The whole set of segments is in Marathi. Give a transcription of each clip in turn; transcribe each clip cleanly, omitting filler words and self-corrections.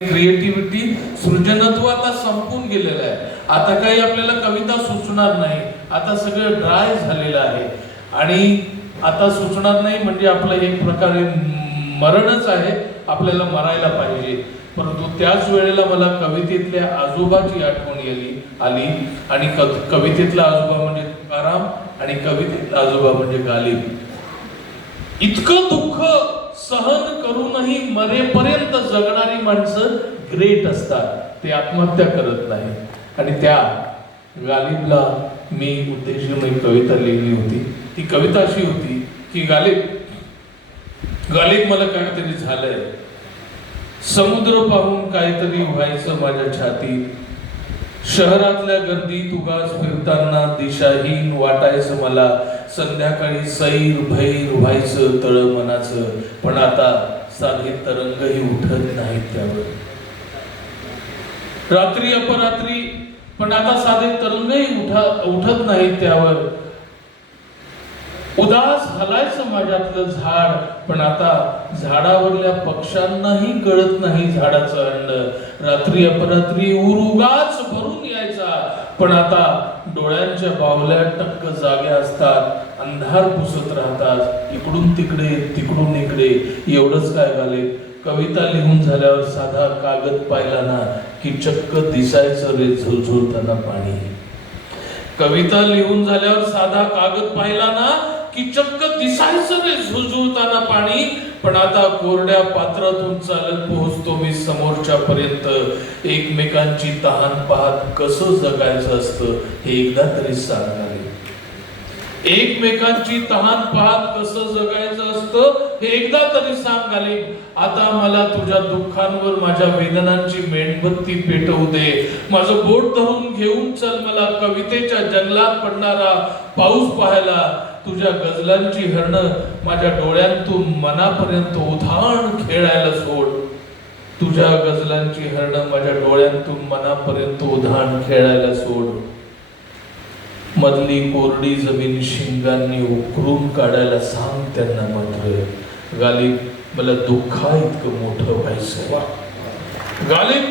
क्रिएटिव्हिटी सृजनत्व आता संपून गेलेलं आहे. आता काही आपल्याला कविता सुचणार नाही. आता सगळं ड्राय झालेलं आहे आणि आता सुचणार नाही म्हणजे आपलं एक प्रकारे मरणच आहे. आपल्याला मरायला पाहिजे. परंतु त्याच वेळेला मला कवितेतल्या आजोबाची आठवण आली आणि कवितेतला आजोबा म्हणजे तुकाराम आणि कवितेतला आजोबा म्हणजे गालिब. इतकं दुःख सहन करूनही मरेपर्यंत जगणारी माणसं ग्रेट असतात. ते आत्महत्या करत नाही. आणि त्या गालिबला मी उद्देशून एक कविता लिहिली होती. ती कविता अशी होती की गालिब मला काहीतरी झालंय. समुद्र पाहून काहीतरी व्हायचं माझ्या छातीत. शहरातल्या गर्दीत उगाच फिरताना दिशाहीन वाटायचं मला. संध्याकाळी सैर भैर व्हायचं तळ मनाचं. पण आता साधे तरंगही उठत नाहीत त्यावर. रात्री अपरात्री पण आता साधे तरंगही उठत नाहीत त्यावर. उदास हलायचं माझ्यातलं झाड पण आता झाडावरल्या पक्ष्यांनाही कळत नाही झाडाचं अंड. रात्री अपरात्री उगाच भरून यायचा पण आता डोळ्यांच्या बावल्या टक्क जाग्या असतात. अंधार पुसत राहतात इकडून तिकडे तिकडून इकडे. एवढंच काय गाले कविता लिहून झाल्यावर साधा कागद पाहिला ना की चक्क दिसायचं रे झुळझुळताना पाणी. कविता लिहून झाल्यावर साधा कागद पाहिला ना की चक्क दिसायचं रे झुळझुळताना पाणी. पण आता कोरड्या पात्रातून चालत पोहोचतो मी समोरच्या पर्यंत. एकमेकांची तहान पाहत कसं जगायचं असतं हे एकदा तरी सांगा. एकमेकांची तहान पाहत कसं जगायचं असतं हे एकदा तरी सांग गालिब. आता मला तुझ्या दुःखांवर माझ्या वेदनांची मेणबत्ती पेटवू दे. माझं बोट धरून घेऊन चल मला कवितेच्या जंगलात पडणारा पाऊस पाहायला. तुझ्या गझलांची हरणं माझ्या डोळ्यांतून मनापर्यंत उधाण खेळायला सोड. तुझ्या गझलांची हरणं माझ्या डोळ्यांतून मनापर्यंत उधाण खेळायला सोड. मधली कोरडी जमीन शिंगांनी उकरून काढायला सांग त्यांना. मात्र गालिब मला दुःखा इतकं मोठं व्हायचंय. गालिब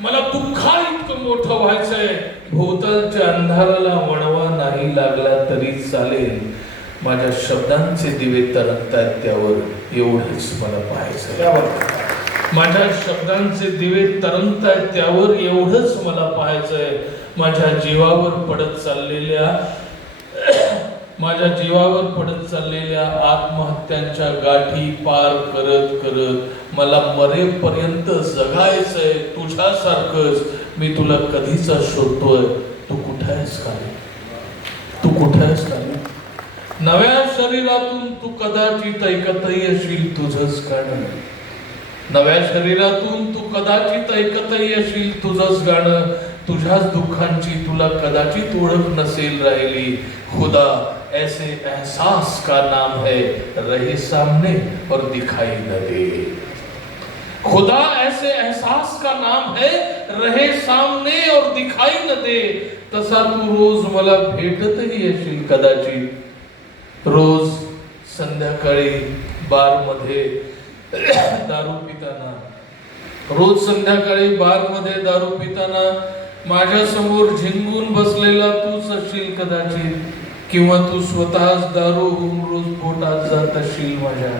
मला दुःखा इतकं मोठं व्हायचंय. भोवतालच्या अंधाराला वणवा नाही लागला तरी चालेल. माझ्या शब्दांचे दिवे तरंगतायत त्यावर एवढंच मला पाहायचंय. माझ्या शब्दांचे दिवे तरंगतायत त्यावर एवढंच मला पाहायचंय. माझ्या जीवावर पडत चाललेल्या आत्महत्यांच्या गाठी पार करत करत मला मरेपर्यंत जगायचंय तुझ्यासारखंच. मी तुला कधीचा शोधतोय. तू कुठे आहेस का? तू कुठे आहेस का? नव्या शरीरातून तू कदाचित ऐकतही अशील तुझंच गाणं. नव्या शरीरातून तू कदाचित ऐकतही अशील तुझंच गाणं. तुझ्याच दुःखांची तुला कदाचित ओळख नसेल राहिली. खुदा ऐसे एहसास का नाम है रहे सामने और दिखाई न दे. खुदा ऐसे एहसास का नाम है रहे सामने और दिखाई न दे. तसा तू रोज मला भेटतही अशील कदाचित. रोज संध्याकाळी बारमध्ये दारू पिताना माझ्या समोर झिंगून बसलेला तूच असशील कदाचित. किंवा तू स्वतःच दारू होऊन रोज पोटात जात असशील माझ्या.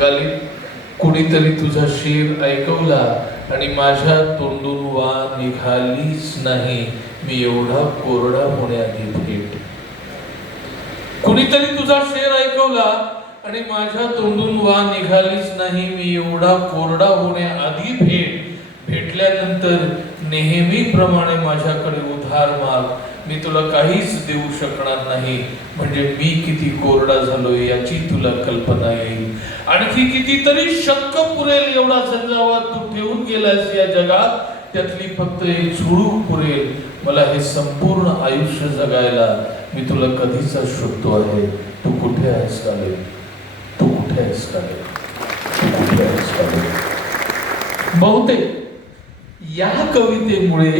गालिब कुणीतरी तुझा शेर ऐकवला आणि माझ्या तोंडून वा निघालीच नाही मी एवढा कोरडा होण्याआधी भेट. कुणीतरी तुझा शेर ऐकवला आणि माझ्या तोंडून वा निघालीच नाही मी एवढा कोरडा होण्याआधी भेट. भेटल्यानंतर नेहमीप्रमाणे माझ्याकडे उधार माग. मी तुला काहीच देऊ शकणार नाही म्हणजे मी किती कोरडा झालोय याची तुला कल्पना येईल. आणखी कितीतरी शक्क पुरेल एवढा झंझावात तू ठेवून गेलास या जगात. त्यातली फक्त एक झुळूक पुरेल मला हे संपूर्ण आयुष्य जगायला. मी तुला कधीचा शोधतो आहे. तू कुठे आहेस गालिब? तू कुठे आहेस गालिब? तू कुठे आहेस गालिब? बहुतेक या कवितेमुळे